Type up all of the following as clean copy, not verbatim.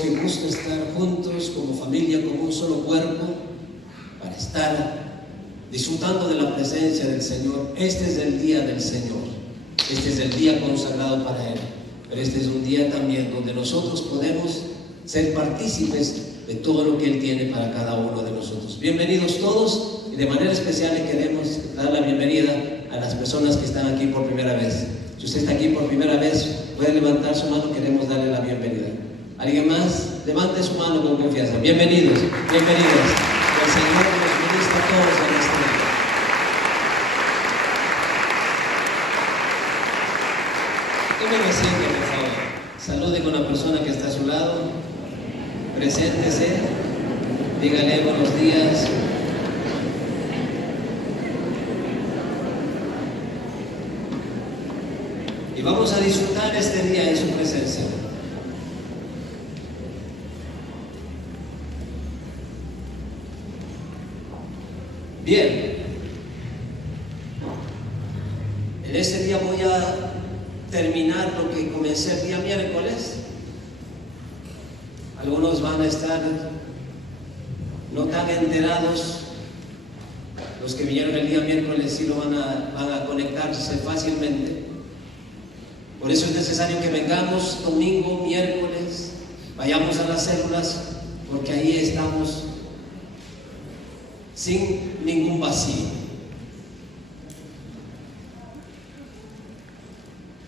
que gusto estar juntos como familia, como un solo cuerpo, para estar disfrutando de la presencia del Señor. Este es el día del Señor, este es el día consagrado para Él, pero este es un día también donde nosotros podemos ser partícipes de todo lo que Él tiene para cada uno de nosotros. Bienvenidos todos, y de manera especial le queremos dar la bienvenida a las personas que están aquí por primera vez. Si usted está aquí por primera vez, puede levantar su mano, queremos darle la bienvenida. ¿Alguien más? Levante su mano con confianza. Bienvenidos, bienvenidos. Que el Señor nos bendiga a todos en este día. Tomen asiento, por favor. Salude con la persona que está a su lado. Preséntese. Dígale buenos días. Y vamos a disfrutar este día en su presencia. Bien, en este día voy a terminar lo que comencé el día miércoles. Algunos van a estar no tan enterados. Los que vinieron el día miércoles sí lo van a conectarse fácilmente. Por eso es necesario que vengamos domingo, miércoles, vayamos a las células, porque ahí estamos sin ningún vacío.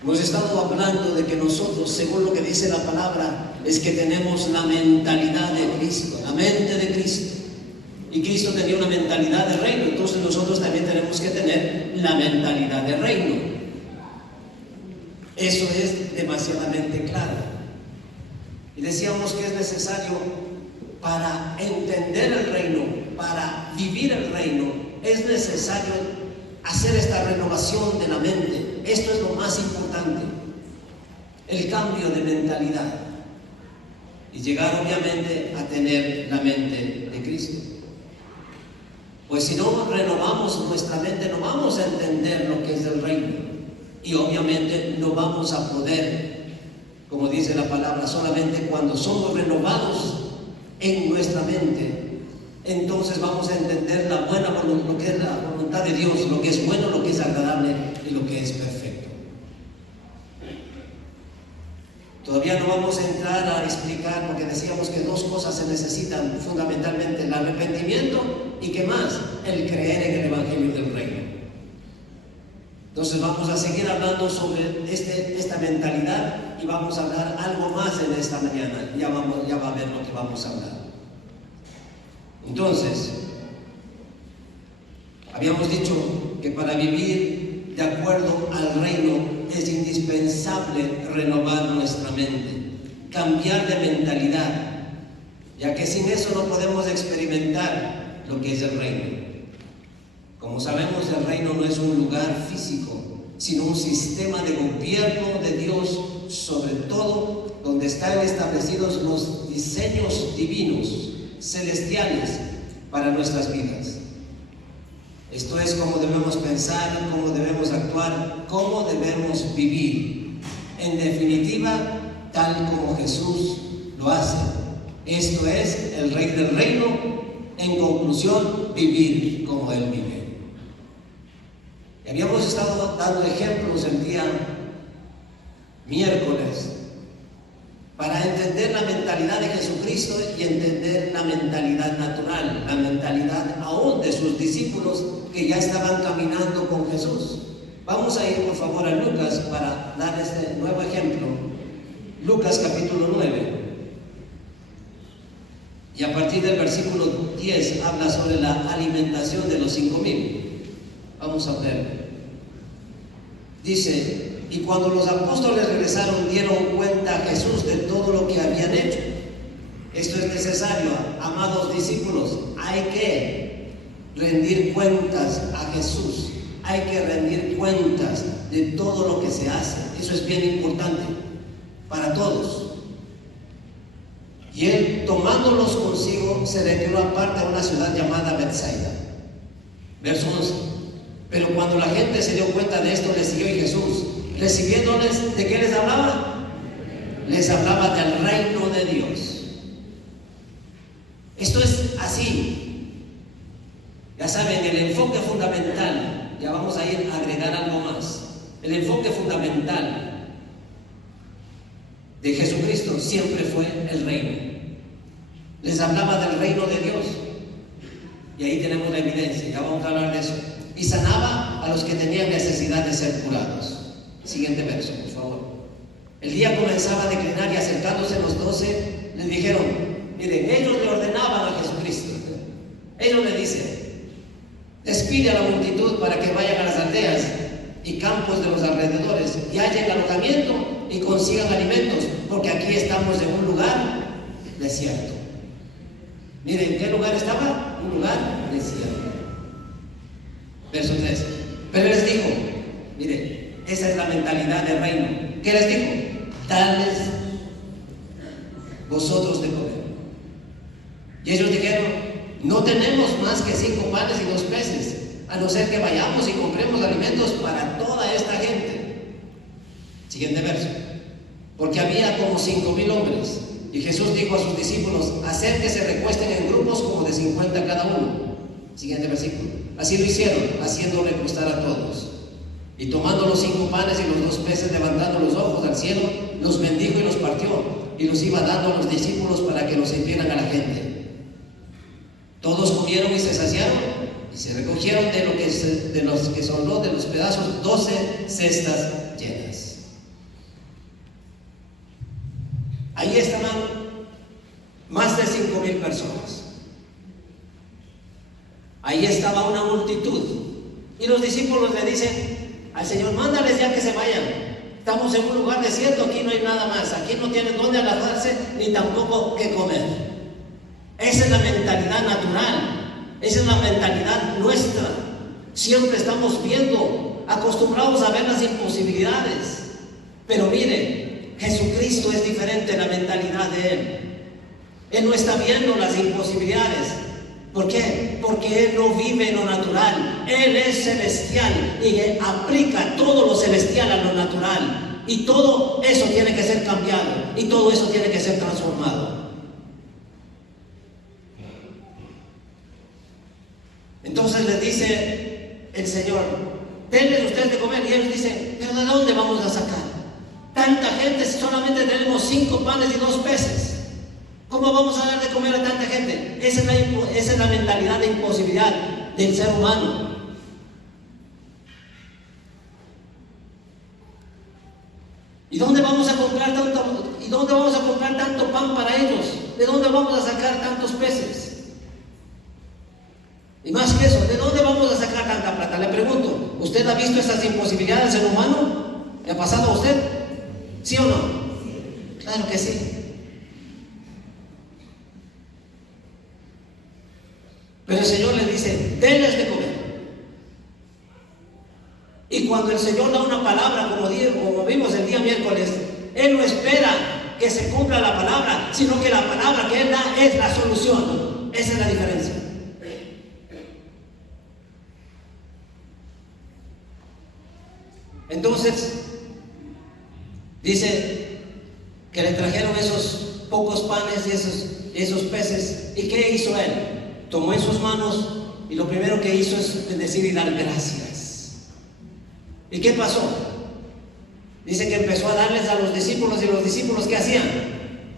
Hemos estado hablando de que nosotros, según lo que dice la palabra, es que tenemos la mentalidad de Cristo, la mente de Cristo. Y Cristo tenía una mentalidad de reino, entonces nosotros también tenemos que tener la mentalidad de reino. Eso es demasiadamente claro. Y decíamos que es necesario, para entender el reino, para vivir el reino, es necesario hacer esta renovación de la mente. Esto es lo más importante, el cambio de mentalidad, y llegar obviamente a tener la mente de Cristo. Pues si no renovamos nuestra mente, no vamos a entender lo que es el reino. Y obviamente no vamos a poder, como dice la palabra, solamente cuando somos renovados en nuestra mente, entonces vamos a entender la buena voluntad, lo que es la voluntad de Dios, lo que es bueno, lo que es agradable y lo que es perfecto. Todavía no vamos a entrar a explicar, porque decíamos que dos cosas se necesitan fundamentalmente: el arrepentimiento y ¿qué más? El creer en el Evangelio del Reino. Entonces vamos a seguir hablando sobre esta mentalidad, y vamos a hablar algo más en esta mañana. Ya va a ver lo que vamos a hablar. Entonces, habíamos dicho que para vivir de acuerdo al reino es indispensable renovar nuestra mente, cambiar de mentalidad, ya que sin eso no podemos experimentar lo que es el reino. Como sabemos, el reino no es un lugar físico, sino un sistema de gobierno de Dios sobre todo, donde están establecidos los diseños divinos, celestiales, para nuestras vidas. Esto es cómo debemos pensar, cómo debemos actuar, cómo debemos vivir. En definitiva, tal como Jesús lo hace. Esto es el Rey del Reino. En conclusión, vivir como Él vive. Habíamos estado dando ejemplos el día miércoles para entender la mentalidad de Jesucristo y entender la mentalidad natural, la mentalidad aún de sus discípulos que ya estaban caminando con Jesús. Vamos a ir por favor a Lucas para dar este nuevo ejemplo. Lucas capítulo 9. Y a partir del versículo 10 habla sobre la alimentación de los 5,000. Vamos a ver. Dice: y cuando los apóstoles regresaron, dieron cuenta a Jesús de todo lo que habían hecho. Esto es necesario, amados discípulos. Hay que rendir cuentas a Jesús. Hay que rendir cuentas de todo lo que se hace. Eso es bien importante para todos. Y él, tomándolos consigo, se retiró aparte a una ciudad llamada Betsaida. Verso 11. Pero cuando la gente se dio cuenta de esto, les siguió, y Jesús, recibiéndoles, ¿de qué les hablaba? Les hablaba del reino de Dios. saben, el enfoque fundamental, ya vamos a ir a agregar algo más. El enfoque fundamental de Jesucristo siempre fue el reino. Les hablaba del reino de Dios. Y ahí tenemos la evidencia, ya vamos a hablar de eso. Y sanaba a los que tenían necesidad de ser curados. Siguiente verso, por favor. El día comenzaba a declinar y acercándose los 12, les dijeron, miren, ellos le ordenaban a Jesucristo. Ellos le dicen, despide a la multitud para que vayan a las aldeas y campos de los alrededores y hallen alojamiento y consigan alimentos, porque aquí estamos en un lugar desierto. Miren, ¿qué lugar estaba? Un lugar desierto. Verso 3. Pero les dijo, miren, esa es la mentalidad del reino. ¿Qué les dijo? Dadles vosotros de comer. Y ellos dijeron, no tenemos más que 5 panes y 2 peces, a no ser que vayamos y compremos alimentos para toda esta gente. Siguiente verso. Porque había como 5,000 hombres. Y Jesús dijo a sus discípulos, hacer que se recuesten en grupos como de 50 cada uno. Siguiente versículo. Así lo hicieron, haciendo recostar a todos. Y tomando los 5 panes y los 2 peces, levantando los ojos al cielo, los bendijo y los partió, y los iba dando a los discípulos para que los sirvieran a la gente. Todos comieron y se saciaron, y se recogieron de los que sobró de los pedazos 12 cestas llenas. Ahí estaban más de 5,000 personas. Ahí estaba una multitud. Y los discípulos le dicen al Señor, mándales ya que se vayan. Estamos en un lugar desierto, aquí no hay nada más. Aquí no tienen dónde alojarse ni tampoco qué comer. Esa es la mentalidad natural. Esa es la mentalidad nuestra. Siempre estamos viendo, acostumbrados a ver las imposibilidades. Pero mire, Jesucristo es diferente en la mentalidad de Él. Él no está viendo las imposibilidades. ¿Por qué? Porque Él no vive en lo natural. Él es celestial y Él aplica todo lo celestial a lo natural. Y todo eso tiene que ser cambiado. Y todo eso tiene que ser transformado. Entonces les dice el Señor, denles ustedes de comer. Y ellos dicen, ¿pero de dónde vamos a sacar tanta gente si solamente tenemos 5 panes y 2 peces? ¿Cómo vamos a dar de comer a tanta gente? Esa es la mentalidad de imposibilidad del ser humano. ¿Y dónde vamos a comprar tanto pan para ellos? ¿De dónde vamos a sacar tantos peces? Y más que eso, ¿de dónde vamos a sacar tanta plata? Le pregunto, ¿usted ha visto esas imposibilidades en humano? ¿Le ha pasado a usted? ¿Sí o no? Claro que sí. Pero el Señor le dice, denles de comer. Y cuando el Señor da una palabra, como vimos el día miércoles, Él no espera que se cumpla la palabra, sino que la palabra que Él da es la solución. Esa es la diferencia. Entonces, dice que le trajeron esos pocos panes y esos peces. ¿Y qué hizo Él? Tomó en sus manos y lo primero que hizo es bendecir y dar gracias. ¿Y qué pasó? Dice que empezó a darles a los discípulos, y los discípulos ¿qué hacían?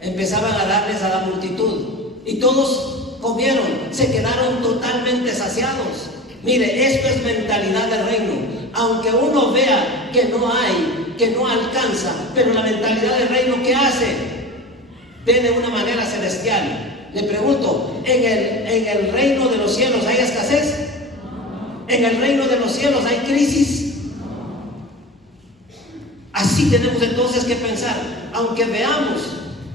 Empezaban a darles a la multitud. Y todos comieron, se quedaron totalmente saciados. Mire, esto es mentalidad del reino. Aunque uno vea que no hay, que no alcanza, pero la mentalidad del reino, ¿qué hace? Ve de una manera celestial. Le pregunto, ¿en el reino de los cielos hay escasez? ¿En el reino de los cielos hay crisis? Así tenemos entonces que pensar. Aunque veamos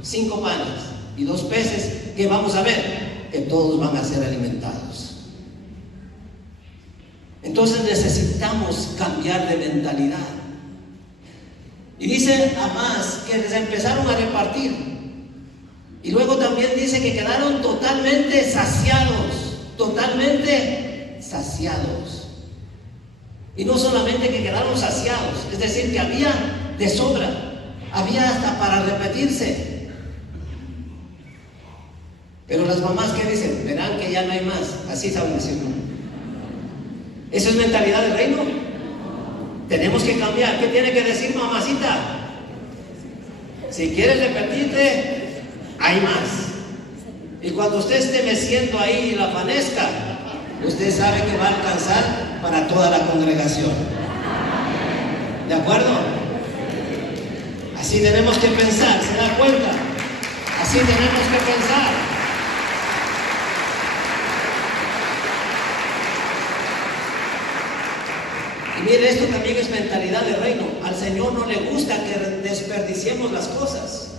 5 panes y 2 peces, que vamos a ver que todos van a ser alimentados. Entonces necesitamos cambiar de mentalidad. Y dice además que les empezaron a repartir. Y luego también dice que quedaron totalmente saciados. Totalmente saciados. Y no solamente que quedaron saciados, es decir, que había de sobra. Había hasta para repetirse. Pero las mamás que dicen, verán que ya no hay más. Así saben decirlo. ¿Eso es mentalidad del reino? Tenemos que cambiar. ¿Qué tiene que decir mamacita? Si quieres repetirte, hay más. Y cuando usted esté meciendo ahí la panesca, usted sabe que va a alcanzar para toda la congregación. ¿De acuerdo? Así tenemos que pensar, ¿se da cuenta? Así tenemos que pensar. Y mire, esto también es mentalidad de reino. Al Señor no le gusta que desperdiciemos las cosas.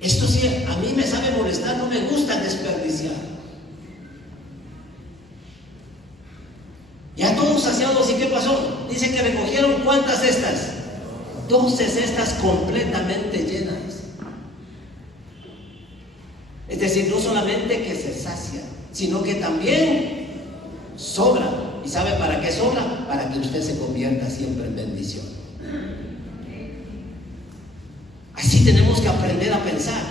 Esto sí, a mí me sabe molestar, no me gusta desperdiciar. Ya todos saciados, ¿y qué pasó? Dice que recogieron ¿cuántas cestas? 12 cestas completamente llenas. Es decir, no solamente que se sacia, sino que también sobra. ¿Y sabe para qué sobra? Para que usted se convierta siempre en bendición. Así tenemos que aprender a pensar.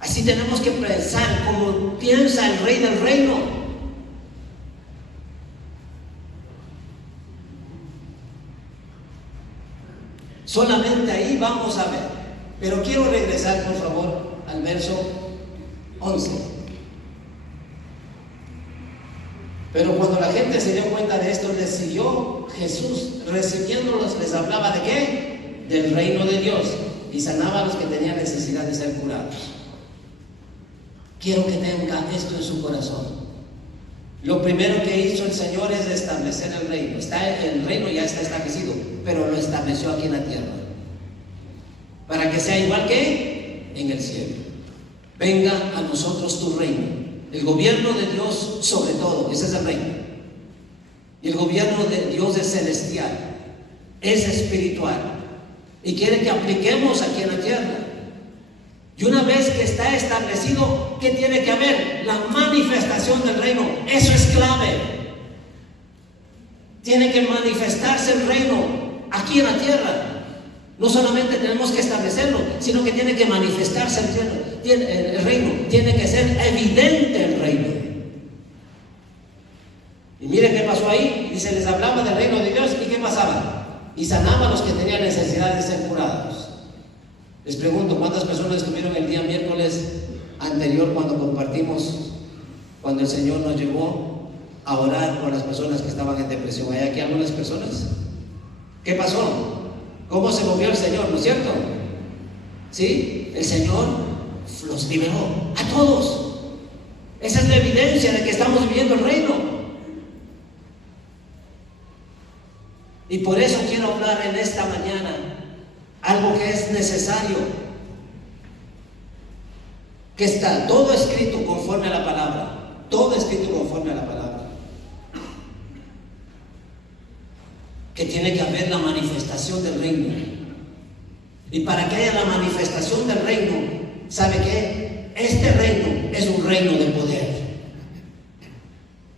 Así tenemos que pensar como piensa el Rey del Reino. Solamente ahí vamos a ver. Pero quiero regresar, por favor, al verso 11. Pero cuando la gente se dio cuenta de esto, les siguió Jesús, recibiéndolos, les hablaba de ¿qué? Del reino de Dios, y sanaba a los que tenían necesidad de ser curados. Quiero que tenga esto en su corazón. Lo primero que hizo el Señor es establecer el reino. El reino ya está establecido, pero lo estableció aquí en la tierra, para que sea igual que en el cielo. Venga a nosotros tu reino. El gobierno de Dios sobre todo, ese es el reino. Y el gobierno de Dios es celestial, es espiritual, y quiere que apliquemos aquí en la tierra. Y una vez que está establecido, ¿qué tiene que haber? La manifestación del reino. Eso es clave. Tiene que manifestarse el reino aquí en la tierra. No solamente tenemos que establecerlo, sino que tiene que manifestarse el reino. Tiene que ser evidente el reino. Y miren qué pasó ahí. Dice, les hablaba del reino de Dios. ¿Y qué pasaba? Y sanaba a los que tenían necesidad de ser curados. Les pregunto, ¿cuántas personas estuvieron el día miércoles anterior cuando compartimos, cuando el Señor nos llevó a orar por las personas que estaban en depresión? ¿Hay aquí algunas personas? ¿Qué pasó? ¿Cómo se movió el Señor? ¿No es cierto? ¿Sí? El Señor los liberó a todos. Esa es la evidencia de que estamos viviendo el reino. Y por eso quiero hablar en esta mañana algo que es necesario, que está todo escrito conforme a la palabra, todo escrito conforme a la palabra, que tiene que haber la manifestación del reino. Y para que haya la manifestación del reino, ¿sabe qué? Este reino es un reino de poder,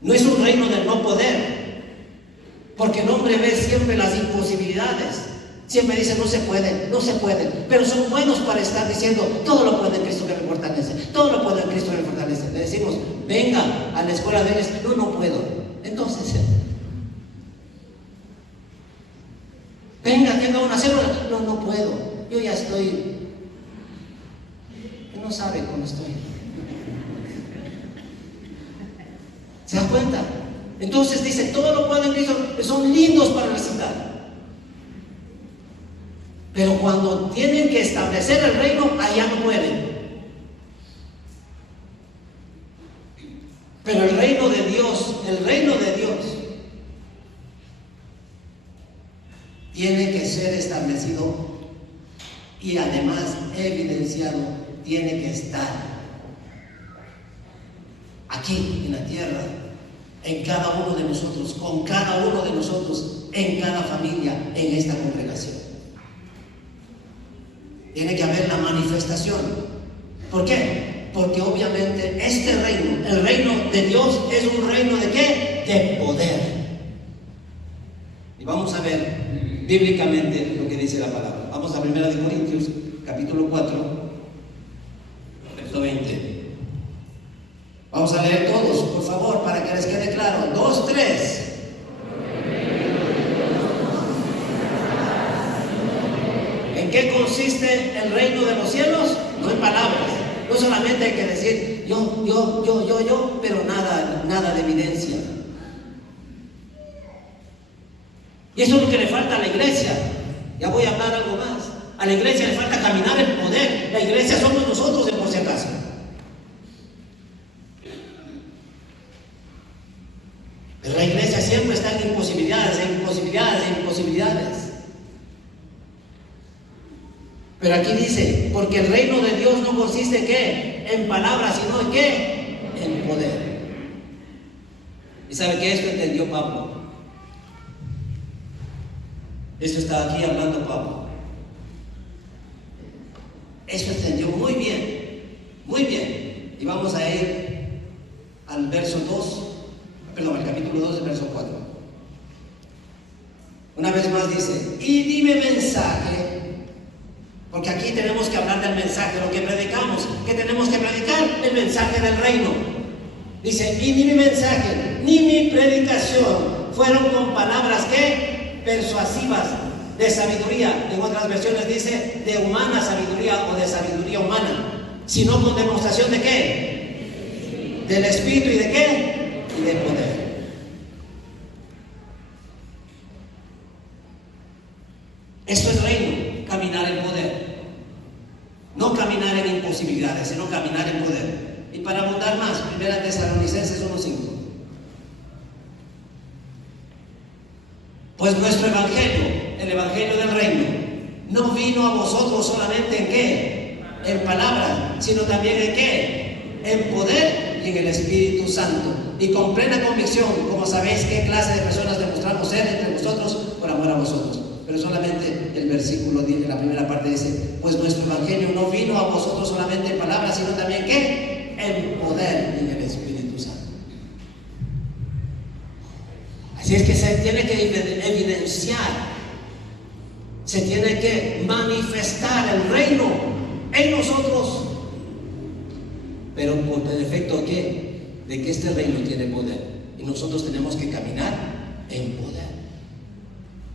no es un reino del no poder, porque el hombre ve siempre las imposibilidades. Siempre dice, no se puede, no se puede, pero son buenos para estar diciendo, todo lo puede en Cristo que me fortalece, todo lo puede en Cristo que me fortalece. Le decimos, venga a la escuela de él, no puedo. Entonces, venga, tenga una célula, no puedo, yo ya estoy, no sabe cómo estoy. ¿Se da cuenta? Entonces dice, todo lo puede en Cristo, son lindos para recitar. Pero cuando tienen que establecer el reino, allá no pueden. Pero el reino de Dios tiene que ser establecido y además evidenciado, tiene que estar aquí en la tierra, en cada uno de nosotros, con cada uno de nosotros, en cada familia, en esta congregación. Tiene que haber la manifestación. ¿Por qué? Porque obviamente este reino, el reino de Dios, es un reino ¿de qué? De poder. Y vamos a ver bíblicamente lo que dice la palabra. Vamos a 1 Corintios, capítulo 4, verso 20. Vamos a leer todos, por favor, para que les quede claro. 2, 3. ¿En qué consiste el reino de los cielos? No en palabras. No solamente hay que decir yo, pero nada de evidencia. Y eso es lo que le falta a la iglesia. Ya voy a hablar algo más. A la iglesia le falta caminar en poder. La iglesia somos nosotros, de por si acaso. Pero la iglesia siempre está en imposibilidades, Pero aquí dice, porque el reino de Dios no consiste en ¿qué? En palabras, sino en ¿qué? En poder. ¿Y sabe qué? Esto entendió Pablo. Esto está aquí hablando Pablo. Esto entendió muy bien, muy bien. Y vamos a ir al verso 2, perdón, al capítulo 2, verso 4. Una vez más dice, y dime mensaje, porque aquí tenemos que hablar del mensaje, lo que predicamos. ¿Qué tenemos que predicar? El mensaje del reino. Dice, y ni mi mensaje, ni mi predicación fueron con palabras que persuasivas de sabiduría. En otras versiones dice de humana sabiduría o de sabiduría humana, sino con demostración de ¿qué? Del Espíritu y de ¿qué? Y de poder. Esto es reino, caminar en poder. No caminar en imposibilidades, sino caminar en poder. Y para abundar más, 1 Tesalonicenses 1:5. Pues nuestro evangelio, el evangelio del reino, no vino a vosotros solamente en ¿qué? En palabras, sino también en ¿qué? En poder y en el Espíritu Santo. Y con plena convicción, como sabéis qué clase de personas demostramos ser entre vosotros por amor a vosotros. Pero solamente el versículo, la primera parte dice, pues nuestro evangelio no vino a vosotros solamente en palabras, sino también ¿qué? En poder y en el Espíritu Santo. Así es que se tiene que evidenciar, se tiene que manifestar el reino en nosotros. Pero por el efecto ¿qué? De que este reino tiene poder. Y nosotros tenemos que caminar en poder.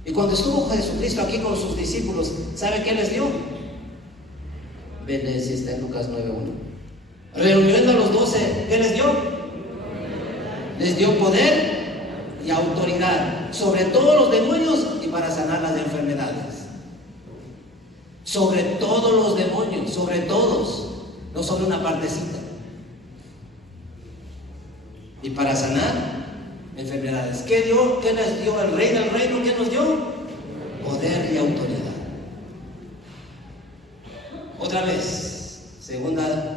Y cuando estuvo Jesucristo aquí con sus discípulos, ¿sabe qué les dio? Ven, si está en Lucas 9:1. Reuniendo a los 12, ¿qué les dio? Les dio poder y autoridad sobre todos los demonios y para sanar las enfermedades. Sobre todos los demonios, sobre todos, no solo una partecita. Y para sanar enfermedades. ¿Qué dio? ¿Qué les dio el rey del reino? ¿Qué nos dio? Poder y autoridad. Otra vez,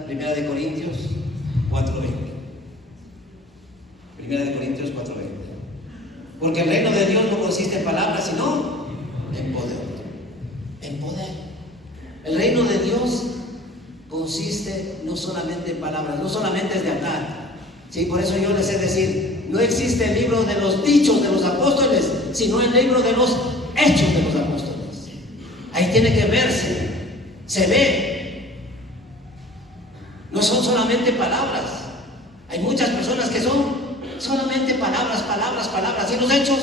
primera de Corintios 4:20. Primera de Corintios 4:20. Porque el reino de Dios no consiste en palabras, sino en poder. En poder. El reino de Dios consiste no solamente en palabras, no solamente es de hablar. Sí, por eso yo les sé decir, no existe el libro de los dichos de los apóstoles, sino el libro de los hechos de los apóstoles. Ahí tiene que verse, se ve. No son solamente palabras. Hay muchas personas que son solamente palabras, y los hechos.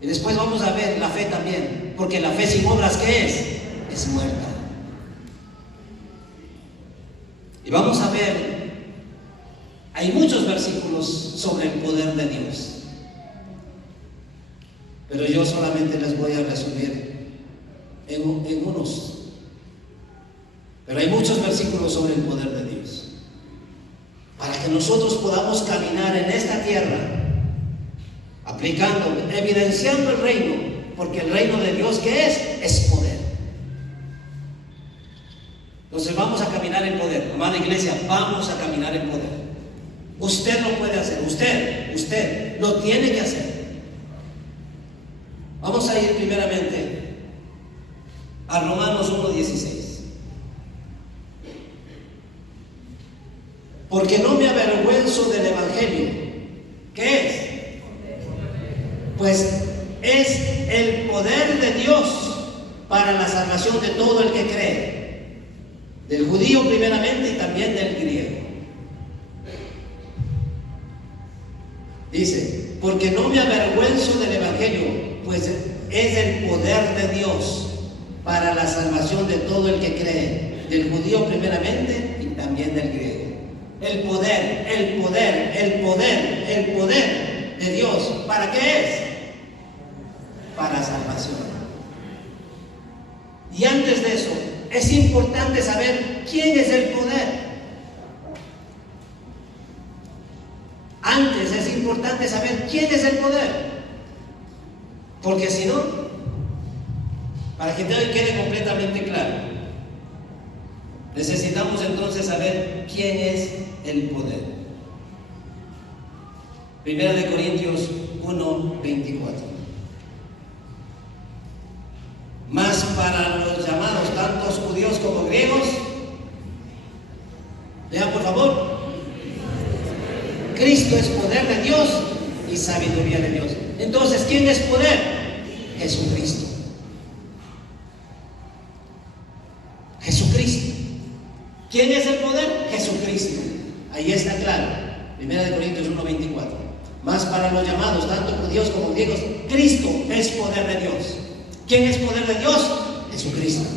Y después vamos a ver la fe también, porque la fe sin obras, ¿qué es? Es muerta. Y vamos a ver. Hay muchos versículos sobre el poder de Dios, pero yo solamente les voy a resumir en unos. Pero hay muchos versículos sobre el poder de Dios, para que nosotros podamos caminar en esta tierra, aplicando, evidenciando el reino, porque el reino de Dios, ¿qué es? Es poder. Entonces vamos a caminar en poder, amada iglesia, vamos a caminar en poder. Usted lo puede hacer, usted lo tiene que hacer. Vamos a ir primeramente a Romanos 1:16. Porque no me avergüenzo del evangelio. ¿Qué es? Pues es el poder de Dios para la salvación de todo el que cree, del judío primeramente y también del griego. Dice, porque no me avergüenzo del Evangelio, pues es el poder de Dios para la salvación de todo el que cree, del judío primeramente y también del griego. El poder, el poder, el poder, el poder de Dios. ¿Para qué es? Para salvación. Y antes de eso, es importante saber quién es el poder. Antes es importante saber quién es el poder. Porque si no, para que te quede completamente claro, necesitamos entonces saber quién es el poder. Primera de Corintios 1:24. Mas para los llamados, tantos judíos como griegos, vean por favor, Cristo es poder de Dios y sabiduría de Dios. Entonces, ¿quién es poder? Jesucristo. Jesucristo. ¿Quién es el poder? Jesucristo. Ahí está claro. Primera de Corintios 1:24. Mas para los llamados, tanto judíos como griegos, Cristo es poder de Dios. ¿Quién es poder de Dios? Jesucristo.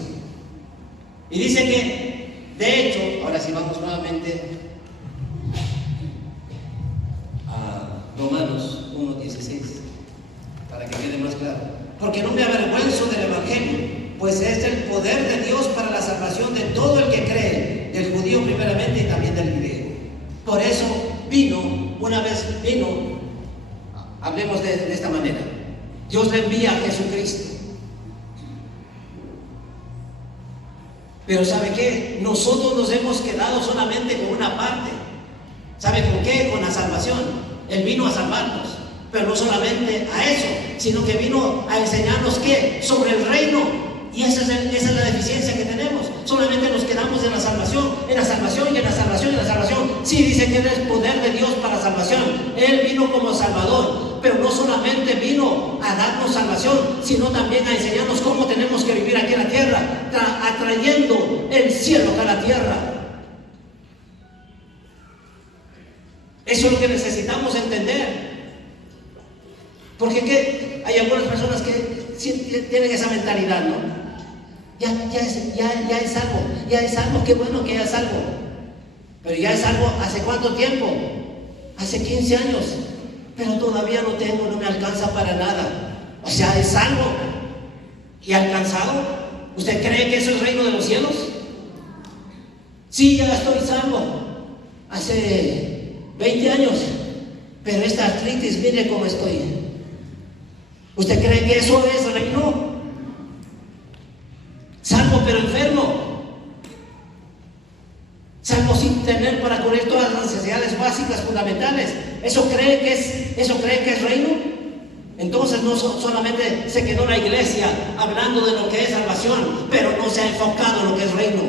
Y dice que, de hecho, ahora sí vamos nuevamente a Romanos 1:16, para que quede más claro. Porque no me avergüenzo del Evangelio, pues es el poder de Dios para la salvación de todo el que cree, del judío primeramente y también del griego. Por eso una vez vino, hablemos de esta manera, Dios le envía a Jesucristo. Pero ¿sabe qué? Nosotros nos hemos quedado solamente con una parte. ¿Sabe con qué? Con la salvación. Él vino a salvarnos, pero no solamente a eso, sino que vino a enseñarnos ¿qué? Sobre el reino. Y esa es la deficiencia que tenemos. Solamente nos quedamos en la salvación, en la salvación y en la salvación y en la salvación. Sí, dice que Él es poder de Dios para salvación. Él vino como Salvador, pero no solamente vino a darnos salvación, sino también a enseñarnos cómo tenemos que vivir aquí en la tierra, atrayendo el cielo a la tierra. Eso es lo que necesitamos entender. Porque hay algunas personas que tienen esa mentalidad, ¿no? Ya es algo, qué bueno que ya es algo. Pero ya es algo, ¿hace cuánto tiempo? Hace 15 años. Pero todavía no tengo, no me alcanza para nada. O sea, es algo. ¿Y alcanzado? ¿Usted cree que eso es el reino de los cielos? Sí, ya estoy salvo. Hace 20 años. Pero esta artritis, mire cómo estoy. ¿Usted cree que eso es el reino? Salvo pero enfermo. Salvo sin tener para cubrir todas las necesidades básicas fundamentales. ¿Eso cree que es reino? Entonces no solamente se quedó la iglesia hablando de lo que es salvación, pero no se ha enfocado en lo que es reino.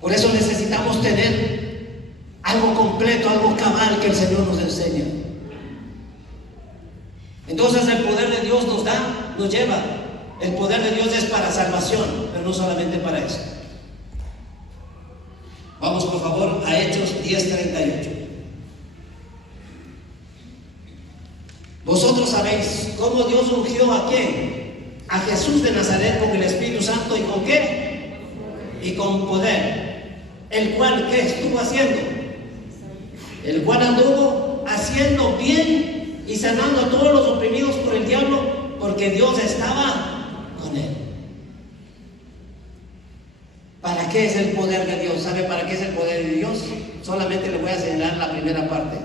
Por eso necesitamos tener algo completo, algo cabal que el Señor nos enseña. Entonces el poder de Dios nos lleva. El poder de Dios es para salvación, pero no solamente para eso. Vamos por favor a Hechos 10:38. Vosotros sabéis cómo Dios ungió a quién, a Jesús de Nazaret con el Espíritu Santo y con qué, y con poder, el cual ¿qué estuvo haciendo? El cual anduvo haciendo bien y sanando a todos los oprimidos por el diablo, porque Dios estaba con él. ¿Para qué es el poder de Dios? ¿Sabe para qué es el poder de Dios? Solamente le voy a señalar la primera parte.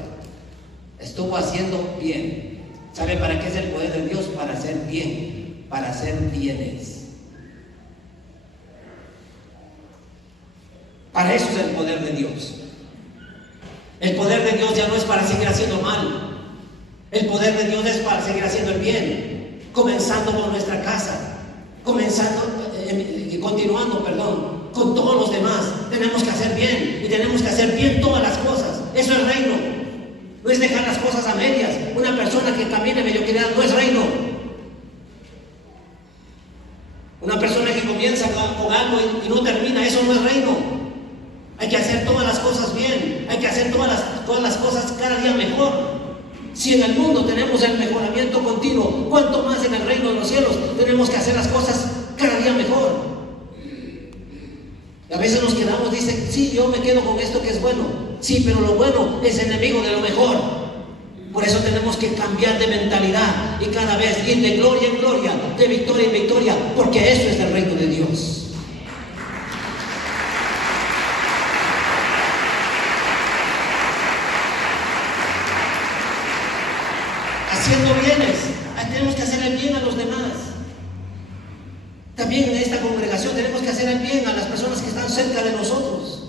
Estuvo haciendo bien. ¿Sabe para qué es el poder de Dios? Para hacer bien, para hacer bienes. Para eso es el poder de Dios. El poder de Dios ya no es para seguir haciendo mal. El poder de Dios es para seguir haciendo el bien, comenzando con nuestra casa, continuando, con todos los demás. Tenemos que hacer bien y tenemos que hacer bien todas las cosas. Eso es reino. No es dejar las cosas a medias. Una persona que camine mediocridad no es reino. Una persona que comienza con algo y no termina, eso no es reino. Hay que hacer todas las cosas bien. Hay que hacer todas las cosas cada día mejor. Si en el mundo tenemos el mejoramiento continuo, ¿cuánto más en el reino de los cielos tenemos que hacer las cosas cada día mejor? A veces nos quedamos, dicen, sí, yo me quedo con esto que es bueno. Sí, pero lo bueno es enemigo de lo mejor. Por eso tenemos que cambiar de mentalidad y cada vez ir de gloria en gloria, de victoria en victoria, porque eso es el reino de Dios. Haciendo bienes, tenemos que hacer el bien a los demás. También en esta congregación tenemos que hacer el bien a las personas que están cerca de nosotros.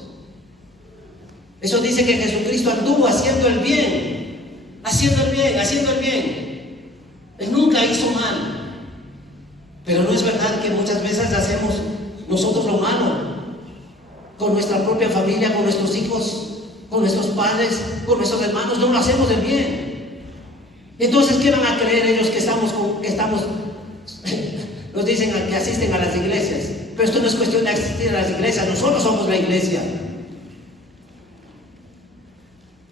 Eso dice que Jesucristo anduvo haciendo el bien, haciendo el bien, haciendo el bien. Él nunca hizo mal. Pero no es verdad que muchas veces hacemos nosotros lo malo con nuestra propia familia, con nuestros hijos, con nuestros padres, con nuestros hermanos. No lo hacemos el bien. Entonces, ¿qué van a creer ellos que estamos nos dicen que asisten a las iglesias? Pero esto no es cuestión de asistir a las iglesias, nosotros somos la iglesia.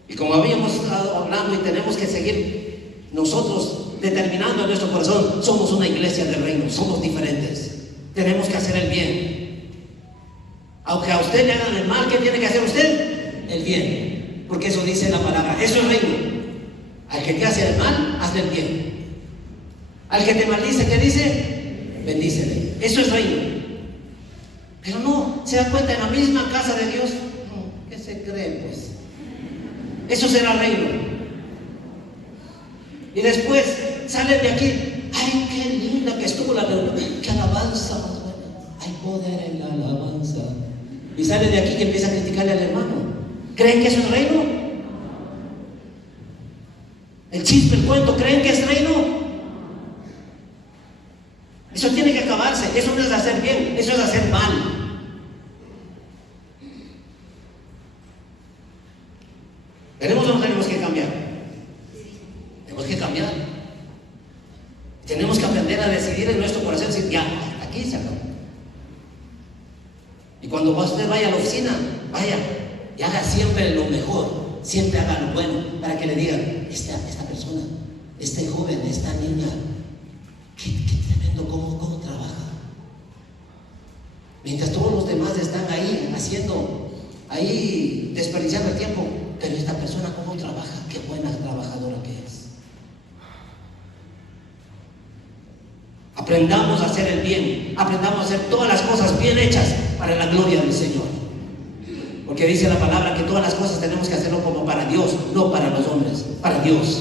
Y como habíamos estado hablando y tenemos que seguir nosotros determinando en nuestro corazón, somos una iglesia del reino, somos diferentes. Tenemos que hacer el bien. Aunque a usted le hagan el mal, ¿qué tiene que hacer usted? El bien. Porque eso dice la palabra, eso es reino. Al que te hace el mal, hazle el bien. Al que te maldice, ¿qué dice? Bendícele. Eso es reino. Pero no, se da cuenta, en la misma casa de Dios, ¿qué se cree pues? Eso será reino. Y después salen de aquí, ay, qué linda que estuvo la reunión, qué alabanza más buena, hay poder en la alabanza. Y salen de aquí que empieza a criticarle al hermano. ¿Creen que eso es reino? El chisme, el cuento, ¿creen que es reino? Eso tiene que acabarse. Eso no es hacer bien, eso es hacer mal. ¿Tenemos o no tenemos que cambiar? Tenemos que cambiar. Tenemos que aprender a decidir en nuestro corazón, decir, ya, aquí se acabó. Y cuando usted vaya a la oficina, vaya y haga siempre lo mejor. Siempre haga lo bueno, para que le digan, esta persona, este joven, esta niña, qué tremendo cómo trabaja. Mientras todos los demás están ahí desperdiciando el tiempo, pero esta persona cómo trabaja, qué buena trabajadora que es. Aprendamos a hacer el bien, aprendamos a hacer todas las cosas bien hechas para la gloria del Señor. Porque dice la palabra que todas las cosas tenemos que hacerlo como para Dios, no para los hombres, para Dios.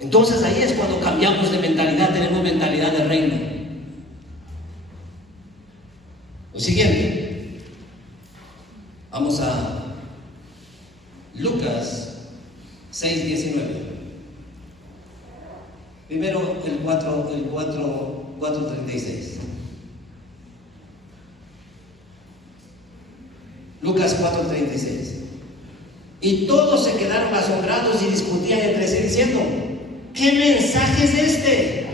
Entonces ahí es cuando cambiamos de mentalidad, tenemos mentalidad de reino. Lo siguiente, vamos a Lucas 6:19. Primero el 4:36. Lucas 4:36. Y todos se quedaron asombrados y discutían entre sí diciendo, ¿qué mensaje es este?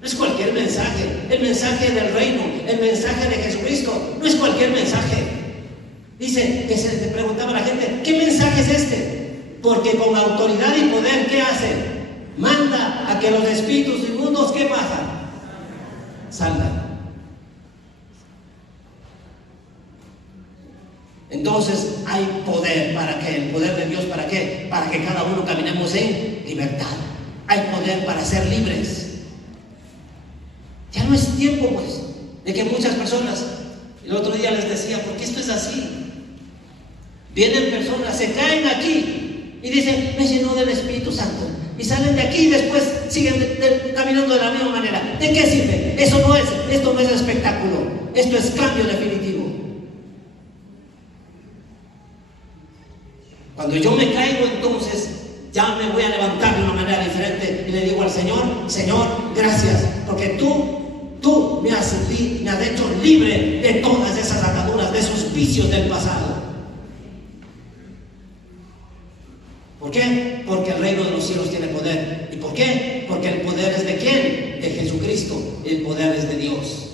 No es cualquier mensaje. El mensaje del reino, el mensaje de Jesucristo, no es cualquier mensaje. Dice que se le preguntaba a la gente, ¿qué mensaje es este? Porque con autoridad y poder, ¿qué hace? Manda a que los espíritus inmundos, ¿qué pasa? Salgan. Entonces hay poder. ¿Para qué? El poder de Dios, ¿para qué? Para que cada uno caminemos en libertad. Hay poder para ser libres. Ya no es tiempo pues de que muchas personas, el otro día les decía, ¿por qué esto es así? Vienen personas, se caen aquí y dicen, me llenó del Espíritu Santo, y salen de aquí y después siguen caminando de la misma manera. ¿De qué sirve? Esto no es espectáculo, esto es cambio definitivo. Cuando yo me caigo, entonces ya me voy a levantar de una manera diferente y le digo al Señor, Señor, gracias, porque tú me has hecho libre de todas esas ataduras, de esos vicios del pasado. ¿Por qué? Porque el reino de los cielos tiene poder. ¿Y por qué? Porque el poder es de ¿quién? De Jesucristo. El poder es de Dios.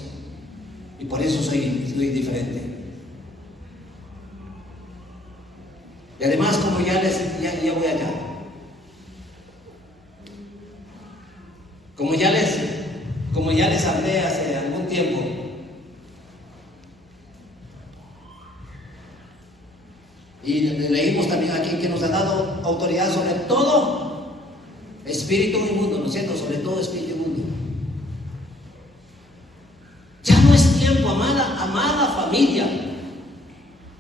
Y por eso soy diferente. Y además, como ya voy allá. Como ya les hablé hace algún tiempo, y leímos también aquí que nos ha dado autoridad sobre todo espíritu inmundo, ¿no es cierto? Sobre todo espíritu inmundo. Ya no es tiempo, amada familia.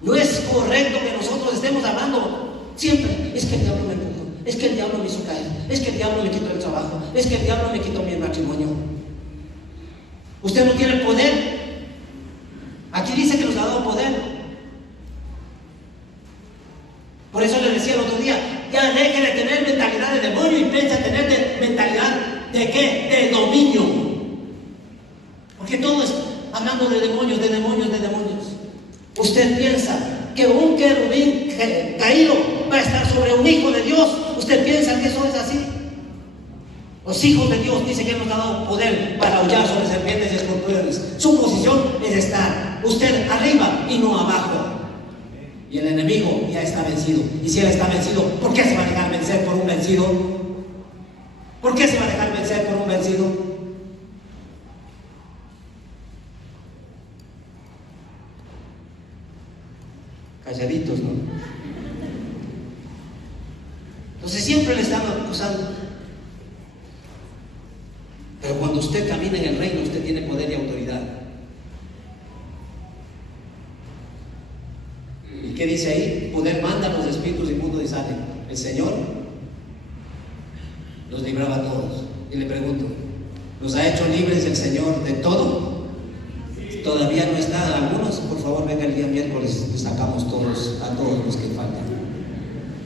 No es correcto que nosotros estemos hablando siempre, es que el diablo me empujó, es que el diablo me hizo caer, es que el diablo me quitó el trabajo, es que el diablo me quitó mi matrimonio. Usted no tiene poder. Aquí dice que nos ha dado poder. Por eso les decía el otro día, ya deje de tener mentalidad de demonio y piensa tener mentalidad ¿de qué? De dominio. Porque todo es hablando de demonios, de demonios, de demonios. Usted piensa que un querubín caído va a estar sobre un hijo de Dios. ¿Usted piensa que eso es así? Los hijos de Dios dicen que nos ha dado poder para aullar sobre serpientes y escorpiones. Su posición es estar usted arriba y no abajo. Y el enemigo ya está vencido. Y si él está vencido, ¿por qué se va a dejar vencer por un vencido? ¿Por qué se va a dejar vencer por un vencido? Calladitos, ¿no? Entonces siempre le están acusando. Pero cuando usted camina en el reino, usted tiene poder y autoridad. ¿Y qué dice ahí? Poder manda a los espíritus inmundos y salen. El Señor los libraba a todos. Y le pregunto, ¿nos ha hecho libres el Señor de todo? Todavía no están algunos. Por favor, venga el día miércoles y sacamos a todos los que faltan.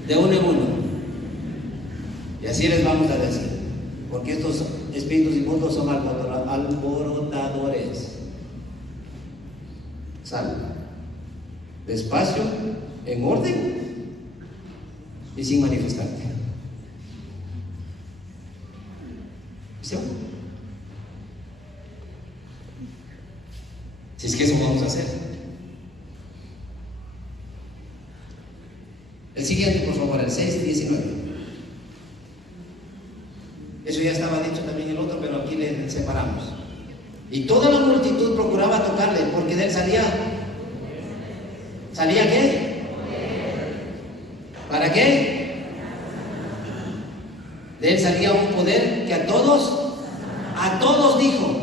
De uno en uno. Y así les vamos a decir. Porque estos espíritus inmundos son alborotadores. Sal. Despacio, en orden y sin manifestarte. ¿Sí? Si es que eso vamos a hacer. El siguiente, por favor, el 6 y 19. Eso ya estaba dicho también el otro, pero aquí le separamos. Y toda la multitud procuraba tocarle, porque de él salía ¿qué? ¿Para qué? De él salía un poder que a todos dijo.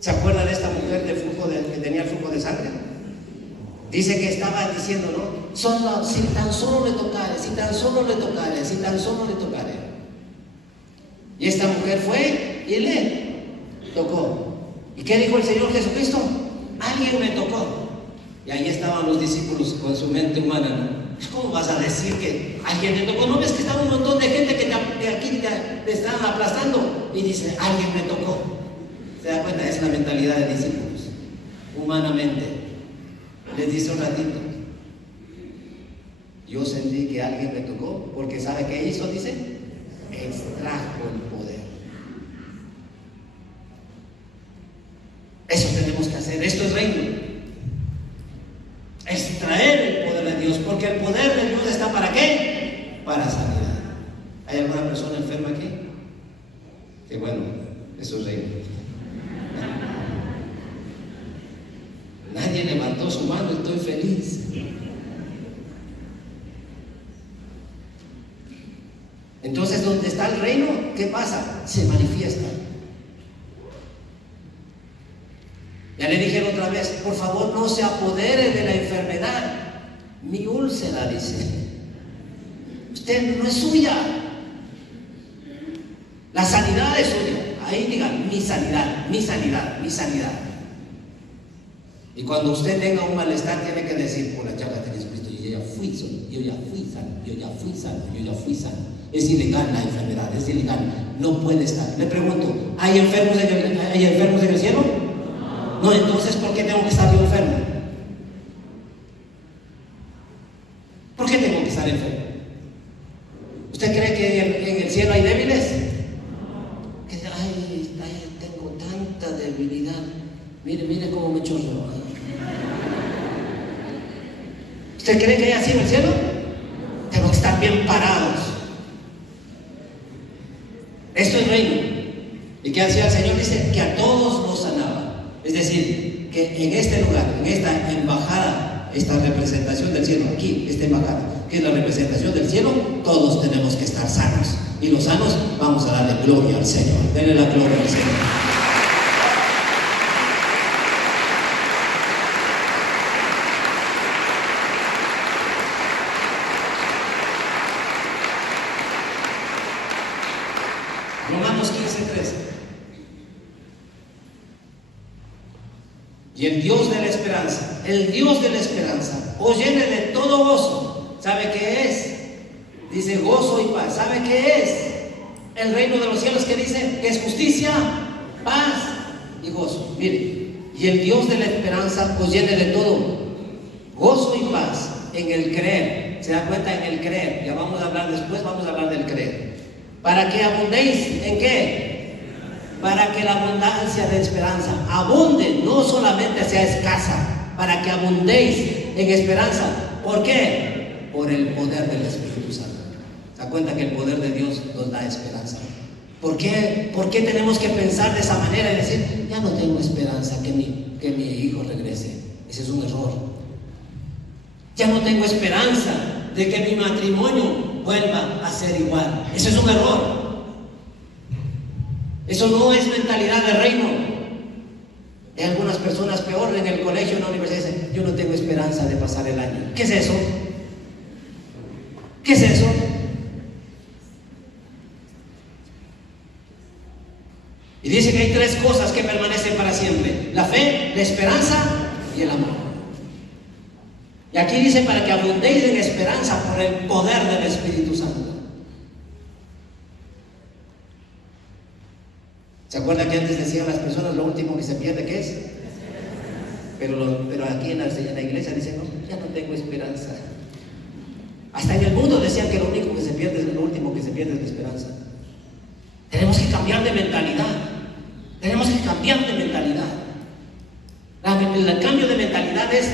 ¿Se acuerda de esta mujer que tenía el flujo de sangre? Dice que estaba diciendo, ¿no? Si tan solo le tocare. Y esta mujer fue y le tocó. ¿Y qué dijo el Señor Jesucristo? Alguien me tocó. Y ahí estaban los discípulos con su mente humana, ¿no? ¿Cómo vas a decir que alguien te tocó? ¿No ves que estaba un montón de gente que aquí te están aplastando? Y dice, alguien me tocó. ¿Se da cuenta? Es la mentalidad de discípulos. Humanamente. Les dice un ratito, yo sentí que alguien me tocó, porque ¿sabe qué hizo? Dice, extrajo el poder. Eso tenemos que hacer. Esto es reino. Extraer el poder de Dios, porque el poder de Dios está ¿para qué? Para sanidad. ¿Hay alguna persona enferma aquí? Que bueno, eso es reino. Nadie levantó su mano, estoy feliz. Entonces, ¿dónde está el reino? ¿Qué pasa? Se manifiesta. Ya le dijeron otra vez, por favor no se apodere de la enfermedad. Mi úlcera, dice. Usted no es suya. La sanidad es suya. Ahí digan, mi sanidad. Y cuando usted tenga un malestar, tiene que decir, por la llaga de Jesucristo, yo ya fui sano. Es ilegal la enfermedad, es ilegal. No puede estar. Le pregunto, ¿hay enfermos en el cielo? No, entonces, ¿por qué tengo que estar yo enfermo? ¿Por qué tengo que estar enfermo? ¿Usted cree que en el cielo hay débiles? ¿Usted cree que hay así en el cielo? Tenemos que estar bien parados. Esto es reino. ¿Y qué hacía el Señor? Dice que a todos los sanaba. Es decir, que en este lugar, en esta embajada, esta representación del cielo, aquí, esta embajada, que es la representación del cielo, todos tenemos que estar sanos. Y los sanos vamos a darle gloria al Señor. Denle la gloria al Señor. Romanos 15:13. Y el Dios de la esperanza, os llene de todo gozo. ¿Sabe qué es? Dice gozo y paz. ¿Sabe qué es? El reino de los cielos, que dice que es justicia, paz y gozo. Mire, y el Dios de la esperanza os llene de todo gozo y paz en el creer. ¿Se da cuenta? En el creer. Ya vamos a hablar después, vamos a hablar del creer. Para que abundéis, ¿en qué? Para que la abundancia de esperanza abunde, no solamente sea escasa, para que abundéis en esperanza. ¿Por qué? Por el poder del Espíritu Santo. ¿Se da cuenta que el poder de Dios nos da esperanza? ¿Por qué tenemos que pensar de esa manera y decir, ya no tengo esperanza que mi hijo regrese? Ese es un error. Ya no tengo esperanza de que mi matrimonio vuelva a ser igual. Ese es un error. Eso no es mentalidad de reino. Hay algunas personas peor en el colegio, en la universidad, dicen, yo no tengo esperanza de pasar el año. ¿Qué es eso? ¿Qué es eso? Y dice que hay tres cosas que permanecen para siempre: la fe, la esperanza y el amor. Y aquí dice para que abundéis en esperanza por el poder del Espíritu Santo. ¿Se acuerda que antes decían las personas lo último que se pierde, qué es? Pero aquí en la iglesia dicen, no, ya no tengo esperanza. Hasta en el mundo decían que lo único que se pierde es lo último que se pierde es la esperanza. Tenemos que cambiar de mentalidad. Tenemos que cambiar de mentalidad. El cambio de mentalidad es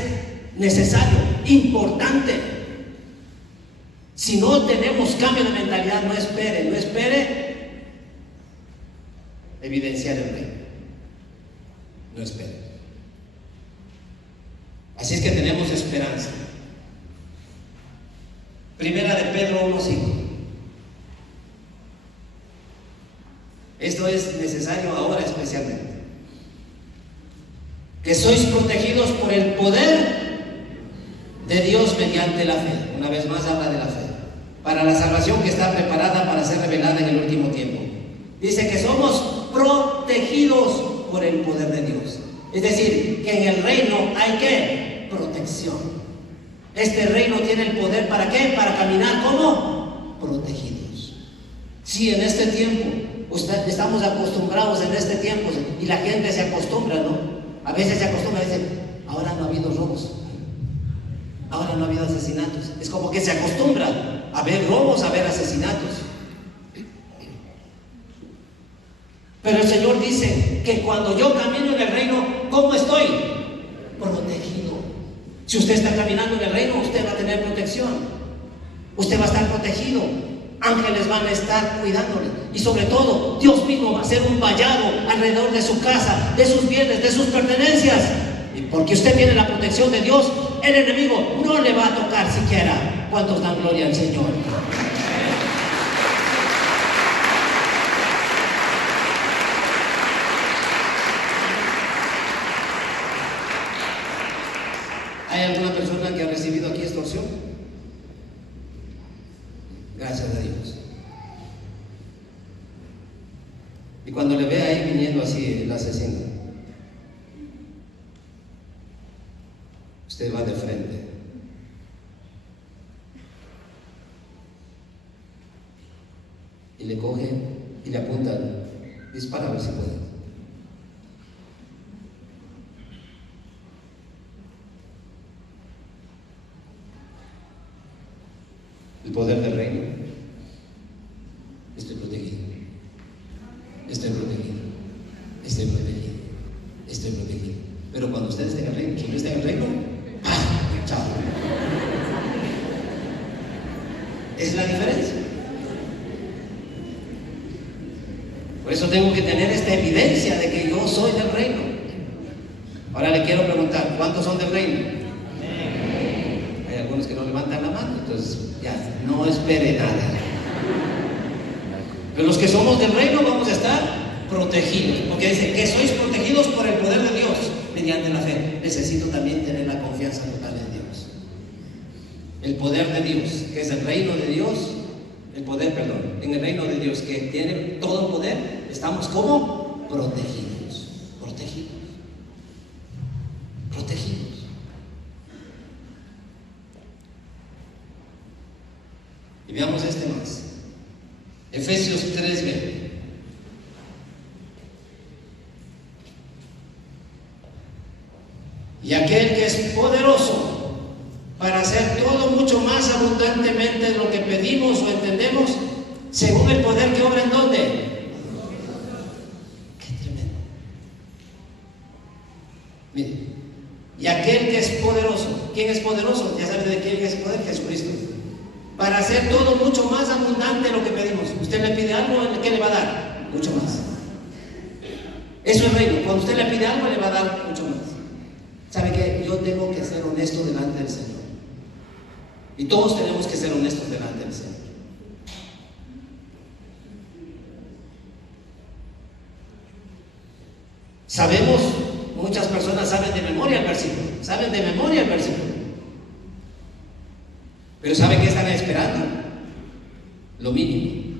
necesario, importante. Si no tenemos cambio de mentalidad, no espere evidenciar el reino. No espere. Así es que tenemos esperanza. Primera de Pedro 1:5. Esto es necesario ahora especialmente. Que sois protegidos por el poder de Dios mediante la fe. Una vez más habla de la fe. Para la salvación que está preparada para ser revelada en el último tiempo. Dice que somos protegidos por el poder de Dios. Es decir, que en el reino hay ¿qué? Protección. Este reino tiene el poder ¿para qué? Para caminar como protegidos. Sí, en este tiempo estamos acostumbrados en este tiempo y la gente se acostumbra, ¿no? A veces se acostumbra a decir, ahora no ha habido robos, ahora no ha habido asesinatos. Es como que se acostumbra a ver robos, a ver asesinatos. Pero el Señor dice que cuando yo camino en el reino, ¿cómo estoy? Protegido. Si usted está caminando en el reino, usted va a tener protección. Usted va a estar protegido. Ángeles van a estar cuidándole. Y sobre todo, Dios mismo va a ser un vallado alrededor de su casa, de sus bienes, de sus pertenencias. Y porque usted tiene la protección de Dios, el enemigo no le va a tocar siquiera. ¿Cuántos dan gloria al Señor? ¿Hay alguna persona que ha recibido aquí extorsión? Gracias a Dios. Y cuando le ve ahí viniendo así el asesino, usted va de frente. Y le coge y le apunta, dispara a ver si puede. El poder del reino. Estoy protegido. Estoy protegido. Estoy protegido. Estoy protegido. Pero cuando usted esté en el reino, quien no esté en el reino, ¡ah! ¡Chao! Es la diferencia. Por eso tengo que tener esta evidencia de que yo soy del reino. Ahora le quiero preguntar, ¿cuántos son del reino? Hay algunos que no levantan la mano, entonces ya, no espere nada. Pero los que somos del reino vamos a estar protegidos, porque dice que sois protegidos por el poder de Dios mediante la fe. Necesito también tener la confianza total en Dios. El poder de Dios, que es el reino de Dios, en el reino de Dios, que tiene todo el poder, estamos como protegidos. Y veamos este más. Efesios 3:20. Y aquel que es poderoso para hacer todo mucho más abundantemente de lo que pedimos o entendemos, según el poder que obra en ¿dónde? Qué tremendo. Mire, y aquel que es poderoso. ¿Quién es poderoso? Ya sabe de quién es el poder, Jesucristo. Para hacer todo mucho más abundante de lo que pedimos. Usted le pide algo, ¿qué le va a dar? Mucho más. Eso es reino. Cuando usted le pide algo, le va a dar mucho más. ¿Sabe qué? Yo tengo que ser honesto delante del Señor. Y todos tenemos que ser honestos delante del Señor. Sabemos, muchas personas saben de memoria el versículo. Pero ¿saben qué están esperando? Lo mínimo.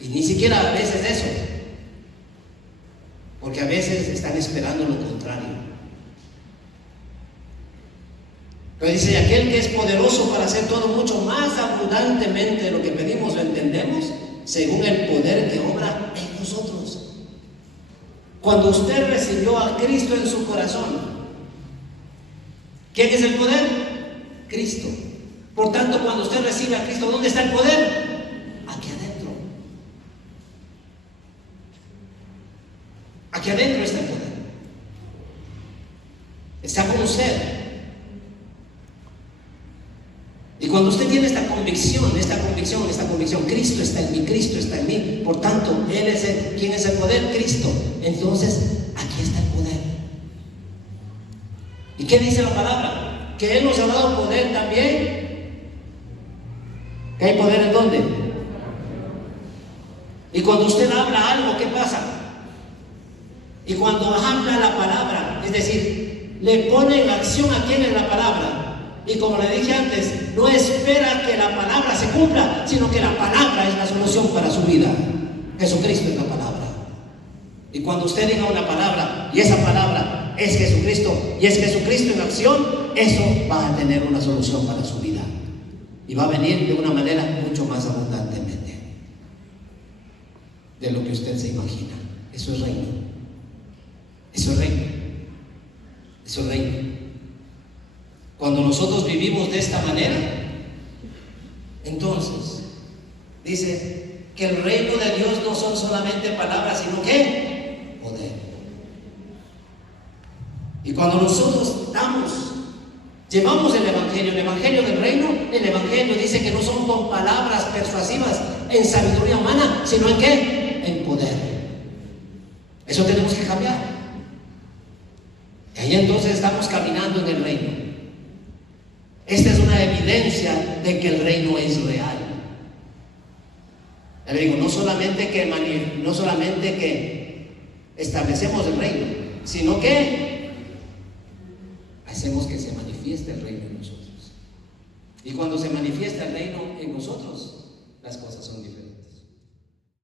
Y ni siquiera a veces eso. Porque a veces están esperando lo contrario. Pero dice, y aquel que es poderoso para hacer todo mucho más abundantemente de lo que pedimos o entendemos, según el poder que obra en nosotros. Cuando usted recibió a Cristo en su corazón, ¿quién es el poder? Cristo. Por tanto, cuando usted recibe a Cristo, ¿dónde está el poder? Aquí adentro. Aquí adentro está el poder. Está con usted. Y cuando usted tiene esta convicción, Cristo está en mí, por tanto, ¿quién es el poder? Cristo. Entonces, aquí está el poder. ¿Y qué dice la palabra? Que Él nos ha dado poder también. ¿Que hay poder en dónde? Y cuando usted habla algo, ¿qué pasa? Y cuando habla la palabra, es decir, le pone en acción a quien es la palabra. Y como le dije antes, no espera que la palabra se cumpla, sino que la palabra es la solución para su vida. Jesucristo es la palabra. Y cuando usted diga una palabra, y esa palabra es Jesucristo, y es Jesucristo en acción, eso va a tener una solución para su vida. Y va a venir de una manera mucho más abundantemente de lo que usted se imagina. Eso es reino. Cuando nosotros vivimos de esta manera, entonces dice que el reino de Dios no son solamente palabras, sino que poder. Y cuando nosotros llevamos el evangelio del reino, el evangelio dice que no son con palabras persuasivas en sabiduría humana, sino en ¿qué? En poder. Eso tenemos que cambiar. Y ahí entonces estamos caminando en el reino. Esta es una evidencia de que el reino es real. Le digo, no solamente que establecemos el reino, sino que hacemos que se manifieste el reino en nosotros. Y cuando se manifiesta el reino en nosotros, las cosas son diferentes.